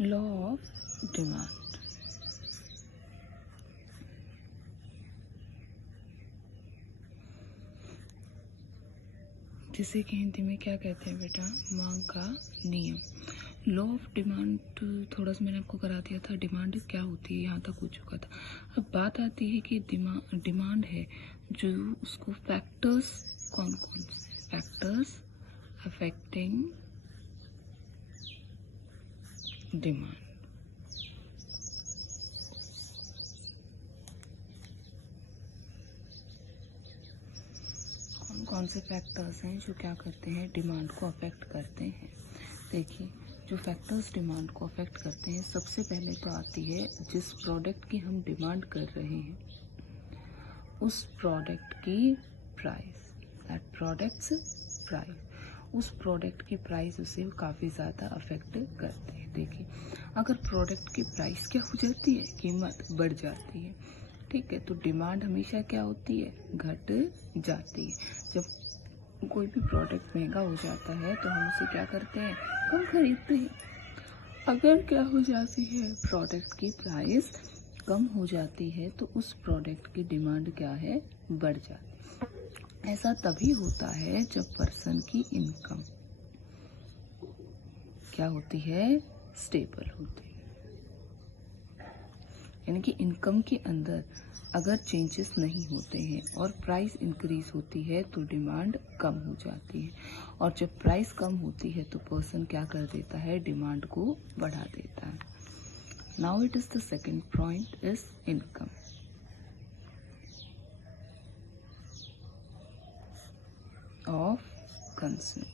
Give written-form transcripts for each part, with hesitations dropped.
Law of demand. जिसे कि हिंदी में क्या कहते हैं बेटा, मांग का नियम। लॉ ऑफ डिमांड थोड़ा सा मैंने आपको करा दिया था, डिमांड क्या होती है यहाँ तक हो चुका था। अब बात आती है कि डिमांड है जो उसको फैक्टर्स कौन कौन से फैक्टर्स अफेक्टिंग डिमांड। कौन कौन से फैक्टर्स हैं जो क्या करते हैं, डिमांड को अफेक्ट करते हैं। देखिए, जो फैक्टर्स डिमांड को अफेक्ट करते हैं, सबसे पहले तो आती है जिस प्रोडक्ट की हम डिमांड कर रहे हैं उस प्रोडक्ट की प्राइस, दैट प्रोडक्ट्स प्राइस, उस प्रोडक्ट की प्राइस उसे काफ़ी ज़्यादा अफेक्ट करते हैं। देखिए, अगर प्रोडक्ट की प्राइस क्या हो जाती है, कीमत बढ़ जाती है, ठीक है, तो डिमांड हमेशा क्या होती है, घट जाती है। जब कोई भी प्रोडक्ट महंगा हो जाता है तो हम उसे क्या करते हैं, कम खरीदते हैं। अगर क्या हो जाती है, प्रोडक्ट की प्राइस कम हो जाती है तो उस प्रोडक्ट की डिमांड क्या है, बढ़ जाती है। ऐसा तभी होता है जब पर्सन की इनकम क्या होती है, स्टेबल होती है। यानी कि इनकम के अंदर अगर चेंजेस नहीं होते हैं और प्राइस इंक्रीज होती है तो डिमांड कम हो जाती है, और जब प्राइस कम होती है तो पर्सन क्या कर देता है, डिमांड को बढ़ा देता है। Now it is the second point is income. Of consume.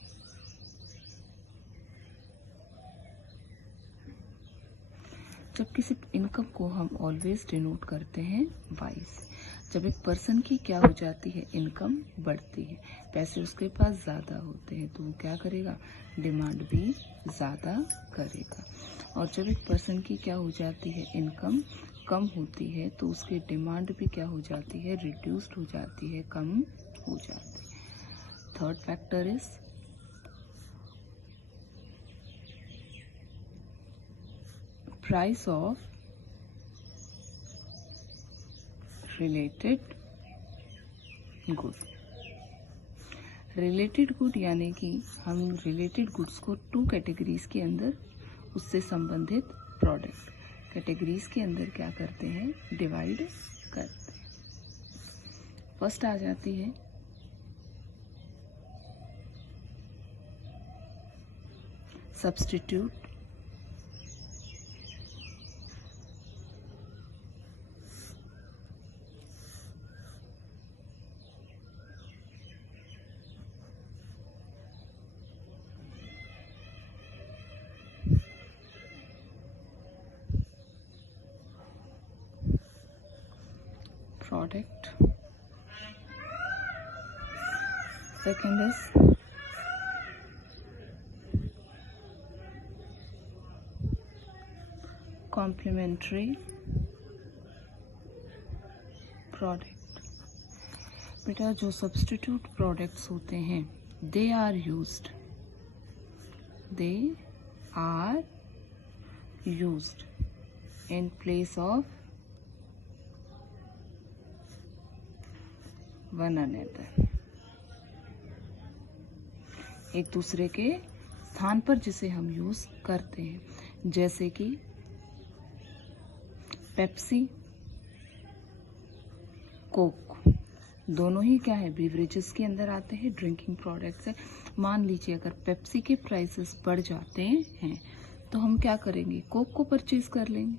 जब किसी इनकम को हम ऑलवेज डिनोट करते हैं वाई से। जब एक पर्सन की क्या हो जाती है, इनकम बढ़ती है, पैसे उसके पास ज़्यादा होते हैं तो वो क्या करेगा, डिमांड भी ज़्यादा करेगा। और जब एक पर्सन की क्या हो जाती है, इनकम कम होती है तो उसकी डिमांड भी क्या हो जाती है, रिड्यूस्ड हो जाती है, कम हो जाती है। Third factor is price of related good. Related good यानी कि हम रिलेटेड गुड्स को टू कैटेगरीज के अंदर उससे संबंधित प्रोडक्ट कैटेगरीज के अंदर क्या करते हैं, डिवाइड करते हैं। फर्स्ट आ जाती है substitute product. Second is complementary product. बेटा, जो सब्स्टिट्यूट प्रोडक्ट्स होते हैं they are used in place of one another। एक दूसरे के स्थान पर जिसे हम यूज करते हैं, जैसे कि पेप्सी, कोक, दोनों ही क्या है, बीवरेजेस के अंदर आते हैं, ड्रिंकिंग प्रोडक्ट्स है। मान लीजिए अगर पेप्सी के प्राइसेस बढ़ जाते हैं तो हम क्या करेंगे, कोक को परचेज कर लेंगे,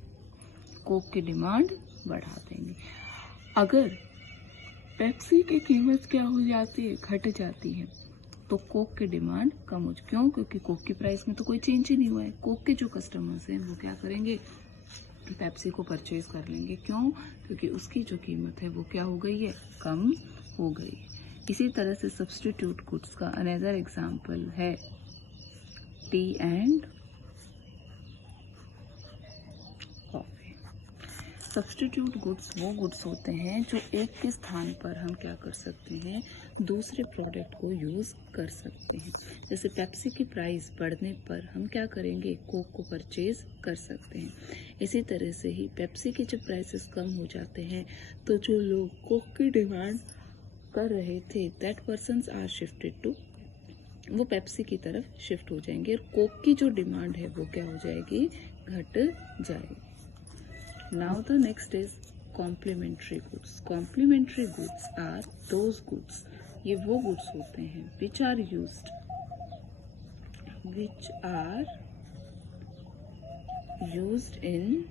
कोक की डिमांड बढ़ा देंगे। अगर पेप्सी की कीमत क्या हो जाती है, घट जाती है, तो कोक की डिमांड कम हो जाती। क्यों? क्योंकि कोक की प्राइस में तो कोई चेंज ही नहीं हुआ है। कोक के जो कस्टमर्स हैं वो क्या करेंगे, पेप्सी को परचेज कर लेंगे। क्यों? क्योंकि उसकी जो कीमत है वो क्या हो गई है, कम हो गई है। इसी तरह से सब्स्टिट्यूट गुड्स का अनदर एग्जाम्पल है T and coffee. Substitute goods वो गुड्स होते हैं जो एक के स्थान पर हम क्या कर सकते हैं, दूसरे प्रोडक्ट को यूज़ कर सकते हैं। जैसे पेप्सी की प्राइस बढ़ने पर हम क्या करेंगे, कोक को परचेज कर सकते हैं। इसी तरह से ही पेप्सी के जब प्राइसेस कम हो जाते हैं तो जो लोग कोक की डिमांड कर रहे थे that persons are shifted to, वो पेप्सी की तरफ शिफ्ट हो जाएंगे और कोक की जो डिमांड है वो क्या हो जाएगी, घट जाएगी। Now the next is complementary goods. Complementary goods are those goods, ये वो गुड्स होते हैं which are used in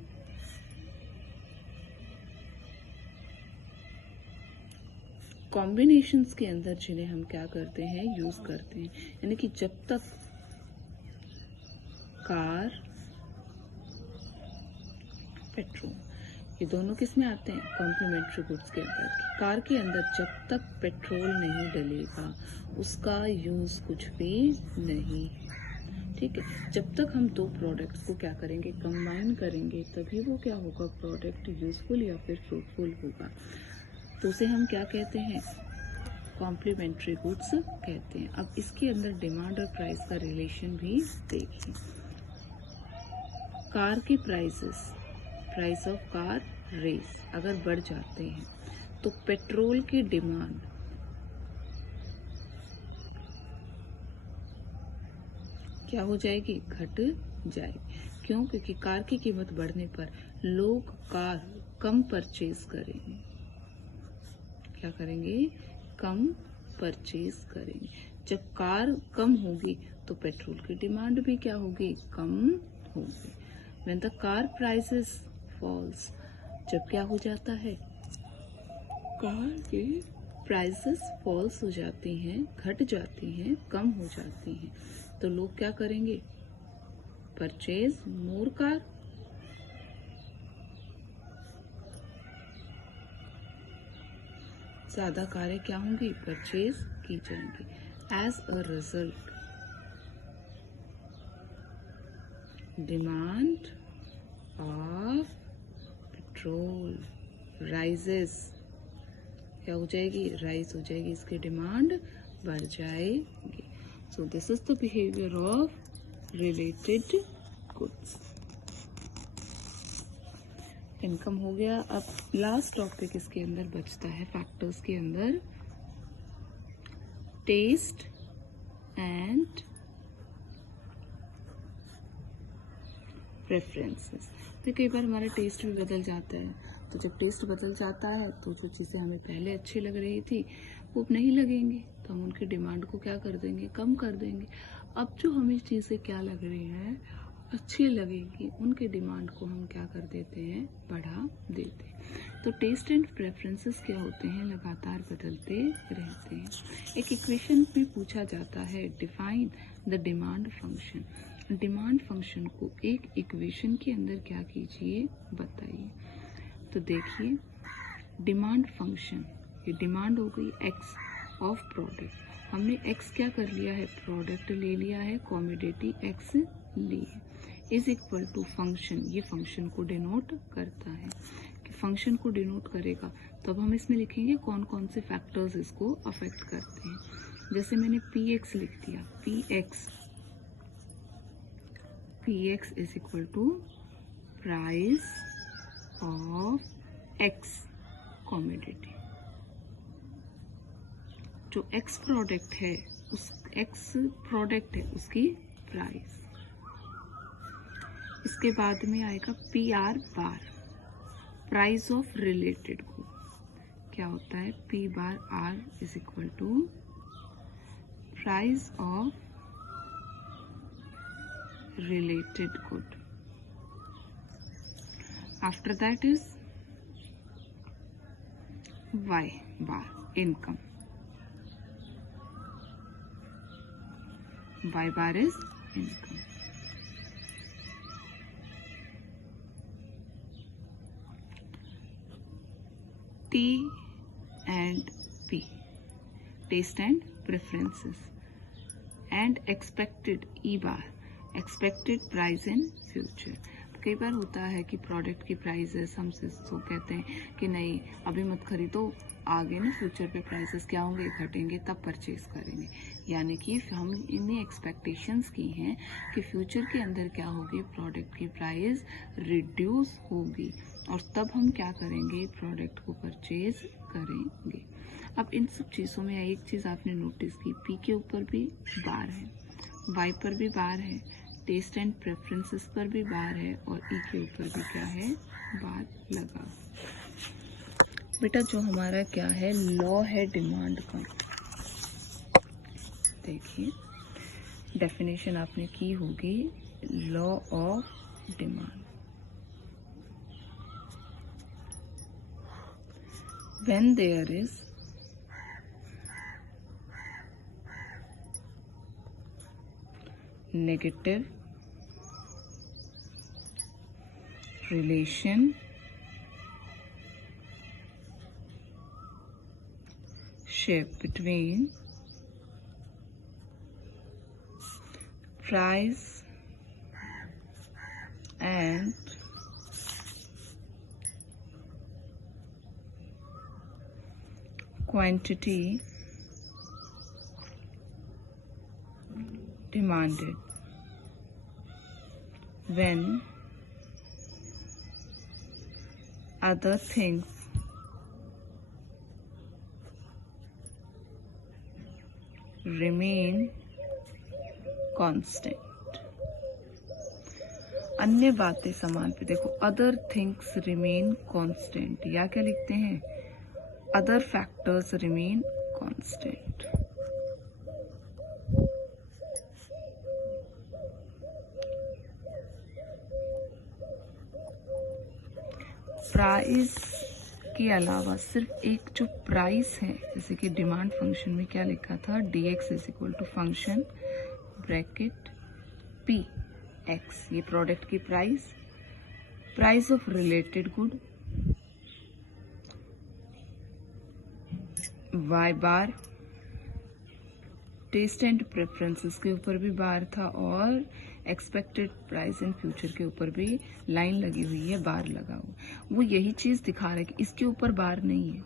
combinations के अंदर, जिन्हें हम क्या करते हैं, यूज करते हैं। यानी कि जब तक कार, पेट्रोल, ये दोनों किस में आते हैं, कॉम्प्लीमेंट्री गुड्स के अंदर। कार के अंदर जब तक पेट्रोल नहीं डलेगा उसका यूज कुछ भी नहीं, ठीक है। जब तक हम दो प्रोडक्ट्स को क्या करेंगे, कंबाइन करेंगे, तभी वो क्या होगा, प्रोडक्ट यूजफुल या फिर फ्रूटफुल होगा। तो उसे हम क्या कहते हैं, कॉम्प्लीमेंट्री गुड्स कहते हैं। अब इसके अंदर डिमांड और प्राइस का रिलेशन भी देखिए। कार के prices, price of car raise अगर बढ़ जाते हैं तो पेट्रोल की डिमांड क्या हो जाएगी, घट जाएगी। क्यों, क्योंकि कार की कीमत बढ़ने पर लोग कार कम परचेज करेंगे। क्या करेंगे, कम परचेज करेंगे। जब कार कम होगी तो पेट्रोल की डिमांड भी क्या होगी, कम होगी। When the car prices falls, जब क्या हो जाता है, कार के प्राइसेस फॉल्स हो जाती हैं, घट जाती हैं, कम हो जाती हैं, तो लोग क्या करेंगे, परचेज मोर कार। ज्यादा कारें क्या होंगी, परचेज की जाएंगी। As a result demand of petrol rises, क्या हो जाएगी, राइज हो जाएगी, इसकी डिमांड बढ़ जाएगी। So this is the behaviour of related goods. Income हो गया। अब लास्ट टॉपिक इसके अंदर बचता है फैक्टर्स के अंदर, टेस्ट एंड प्रेफरेंसेस। तो कई बार हमारा टेस्ट भी बदल जाता है, तो जब टेस्ट बदल जाता है तो जो चीज़ें हमें पहले अच्छी लग रही थी वो अब नहीं लगेंगी, तो हम उनकी डिमांड को क्या कर देंगे, कम कर देंगे। अब जो हमें चीज़ें क्या लग रही हैं, अच्छी लगेगी, उनके डिमांड को हम क्या कर देते हैं, बढ़ा देते हैं। तो टेस्ट एंड प्रेफरेंसेस क्या होते हैं, लगातार बदलते रहते हैं। एक इक्वेशन में पूछा जाता है, define the demand function. Demand function को एक इक्वेशन के अंदर क्या कीजिए, बताइए। तो देखिए, डिमांड फंक्शन, ये डिमांड हो गई एक्स ऑफ प्रोडक्ट। हमने एक्स क्या कर लिया है, प्रोडक्ट ले लिया है, कॉमोडिटी एक्स ली है, इज इक्वल टू फंक्शन। ये फंक्शन को डिनोट करता है, कि फंक्शन को डिनोट करेगा तो अब हम इसमें लिखेंगे कौन कौन से फैक्टर्स इसको अफेक्ट करते हैं। जैसे मैंने पी एक्स लिख दिया, P X is equal to price of X commodity. जो एक्स प्रोडक्ट है, उस एक्स प्रोडक्ट है उसकी प्राइस। इसके बाद में आएगा P R bar, price of related good. क्या होता है, P bar R is equal to price of related good. After that is Y bar, income. Y bar is income. T and P, taste and preferences. And expected E bar, expected price in future. कई बार होता है कि product की prices हमसे तो कहते हैं कि नहीं अभी मत खरीदो, आगे ना फ्यूचर पे प्राइसेस क्या होंगे, घटेंगे, तब परचेज करेंगे। यानी कि हम इन्हें एक्सपेक्टेशंस की हैं कि फ्यूचर के अंदर क्या होगी, प्रोडक्ट की प्राइस रिड्यूस होगी और तब हम क्या करेंगे, प्रोडक्ट को परचेज करेंगे। अब इन सब चीज़ों में एक चीज़ आपने नोटिस की, पी के ऊपर भी बार है, वाई पर भी बार है, टेस्ट एंड प्रेफरेंसेस पर भी बार है और ई के ऊपर भी क्या है, बार लगा। बेटा जो हमारा क्या है, लॉ है डिमांड का। देखिए डेफिनेशन आपने की होगी, law of demand. When there is negative relationship between price and quantity demanded, when other things remain constant। अन्य बातें समान पे देखो, अदर थिंग्स रिमेन कांस्टेंट, या क्या लिखते हैं, other factors remain constant. Price के अलावा सिर्फ एक जो प्राइस है, जैसे कि डिमांड फंक्शन में क्या लिखा था, dx इज इक्वल टू फंक्शन ब्रैकेट p x, ये प्रोडक्ट की price, price of related good y bar, taste and preferences के ऊपर भी बार था और एक्सपेक्टेड प्राइस इन फ्यूचर के ऊपर भी लाइन लगी हुई है, बार लगा हुआ। वो यही चीज दिखा रहा है कि इसके ऊपर बार नहीं है,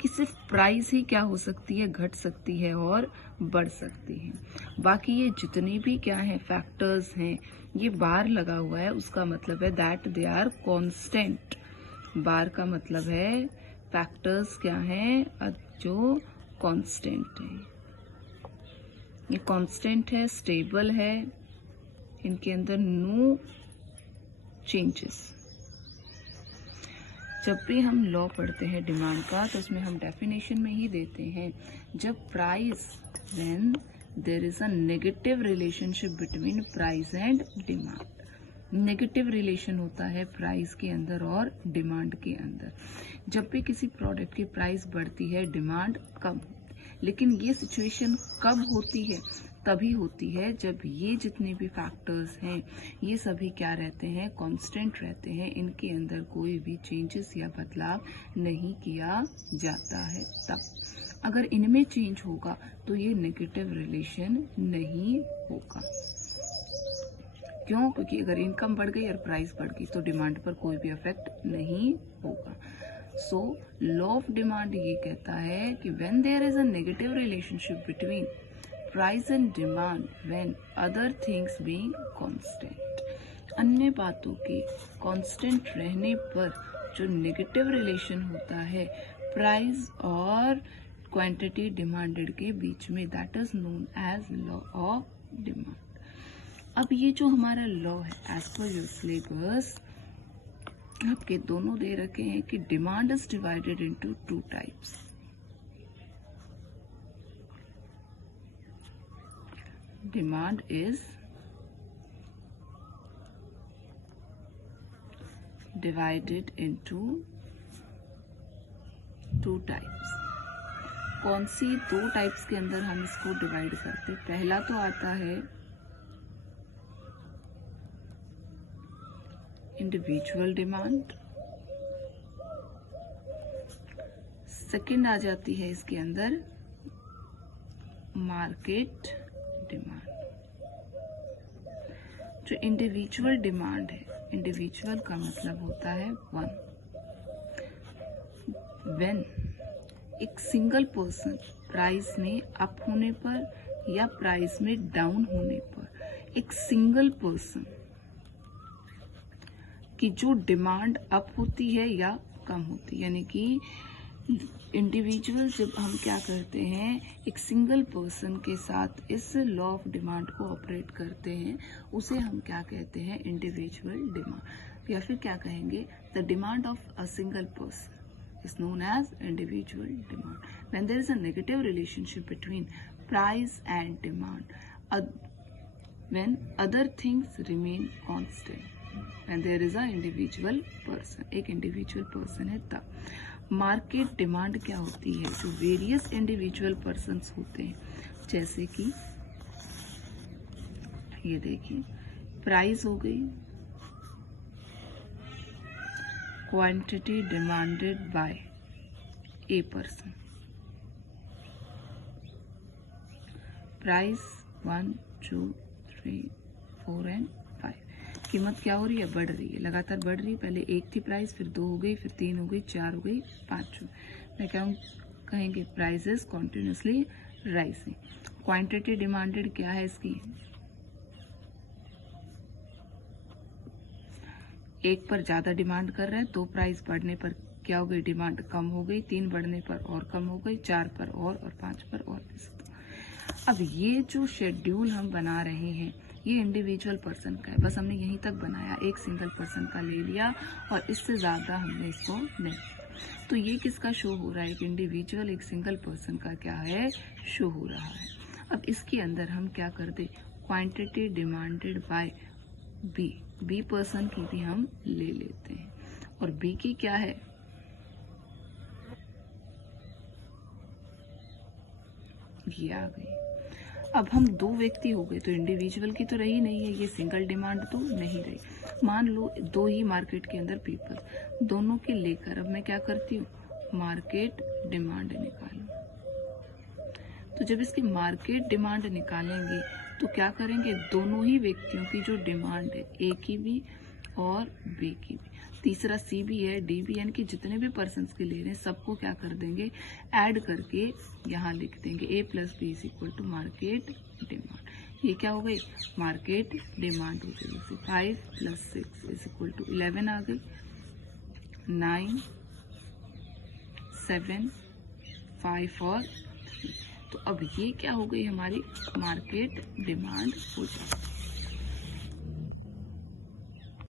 कि सिर्फ प्राइस ही क्या हो सकती है, घट सकती है और बढ़ सकती है। बाकी ये जितने भी क्या है फैक्टर्स हैं, ये बार लगा हुआ है, उसका मतलब है दैट दे आर कांस्टेंट। बार का मतलब है फैक्टर्स क्या हैं, जो कांस्टेंट है। ये कांस्टेंट है, स्टेबल है, इनके अंदर नो चेंजेस। जब भी हम लॉ पढ़ते हैं डिमांड का तो उसमें हम डेफिनेशन में ही देते हैं, जब price, when there is a negative relationship between price and demand. Negative relation होता है प्राइस के अंदर और डिमांड के अंदर। जब भी किसी प्रोडक्ट की प्राइस बढ़ती है, डिमांड कम होती है। लेकिन ये सिचुएशन कब होती है, तभी होती है जब ये जितने भी फैक्टर्स हैं ये सभी क्या रहते हैं, कांस्टेंट रहते हैं, इनके अंदर कोई भी चेंजेस या बदलाव नहीं किया जाता है। तब अगर इनमें चेंज होगा तो ये नेगेटिव रिलेशन नहीं होगा। क्यों? क्योंकि अगर इनकम बढ़ गई और प्राइस बढ़ गई तो डिमांड पर कोई भी इफेक्ट नहीं होगा। सो लॉ ऑफ डिमांड ये कहता है कि when there is a negative relationship between price and demand, when other things being constant, अन्य बातों के कांस्टेंट रहने पर जो नेगेटिव रिलेशन होता है प्राइस और क्वांटिटी डिमांडेड के बीच में, that is known as law of demand. अब ये जो हमारा लॉ है एज पर योर सिलेबस आपके दोनों दे रखे हैं कि demand is divided into two types. Demand is divided into two types. कौन सी दो टाइप्स के अंदर हम इसको डिवाइड करते? पहला तो आता है इंडिविजुअल डिमांड, सेकंड आ जाती है इसके अंदर मार्केट डिमांड। जो इंडिविजुअल डिमांड है, इंडिविजुअल का मतलब होता है वन। व्हेन एक सिंगल पर्सन प्राइस में अप होने पर या प्राइस में डाउन होने पर एक सिंगल पर्सन की जो डिमांड अप होती है या कम होती है, यानी कि इंडिविजुअल जब हम क्या करते हैं, एक सिंगल पर्सन के साथ इस लॉ ऑफ डिमांड को ऑपरेट करते हैं, उसे हम क्या कहते हैं, इंडिविजुअल डिमांड, या फिर क्या कहेंगे, the demand of a single person is known as individual demand. When there is a negative relationship between price and demand, when other things remain constant, when there is a individual person, एक individual person है तब। Market demand क्या होती है, जो various individual persons होते हैं, जैसे कि ये देखिए प्राइस हो गई, quantity demanded bye a person, price 1 2 3 4 and 5, कीमत क्या हो रही है, बढ़ रही है, लगातार बढ़ रही है। पहले 1 थी प्राइस, फिर 2 हो गई, फिर 3 हो गई, 4 हो गई, 5 हो गई। मैं क्या कहेंगे, price is continuously rising. Quantity demanded क्या है इसकी, एक पर ज्यादा डिमांड कर रहे हैं तो प्राइस बढ़ने पर क्या हो गई, डिमांड कम हो गई, 3 बढ़ने पर और कम हो गई, 4 पर और 5 पर और। अब ये जो शेड्यूल हम बना रहे हैं ये इंडिविजुअल पर्सन का है, बस हमने यहीं तक बनाया, एक सिंगल पर्सन का ले लिया और इससे ज्यादा हमने इसको नहीं। तो ये किसका शो हो रहा है, एक इंडिविजुअल एक सिंगल पर्सन का क्या है, शो हो रहा है। अब इसके अंदर हम क्या कर दे, quantity demanded by B person की भी हम ले लेते हैं, और बी की क्या है, ये आ गई। अब हम 2 व्यक्ति हो गए, तो इंडिविजुअल की तो रही नहीं है, ये सिंगल डिमांड तो नहीं रही। मान लो 2 ही मार्केट के अंदर पीपल, दोनों के लेकर अब मैं क्या करती हूँ, मार्केट डिमांड निकालूं। तो जब इसकी मार्केट डिमांड निकालेंगे तो क्या करेंगे, दोनों ही व्यक्तियों की जो डिमांड है, ए की भी और बी की भी, तीसरा सी भी है, डी भी, यानी कि जितने भी पर्सन्स के ले रहे हैं सबको क्या कर देंगे, ऐड करके यहाँ लिख देंगे A plus B is equal to market demand. ये क्या हो गई, मार्केट डिमांड हो गई। जैसे 5 + 6 इज इक्वल टू 11 आ गई, 9 7 5 और 3। तो अब ये क्या हो गई, हमारी मार्केट डिमांड हो जाएगी।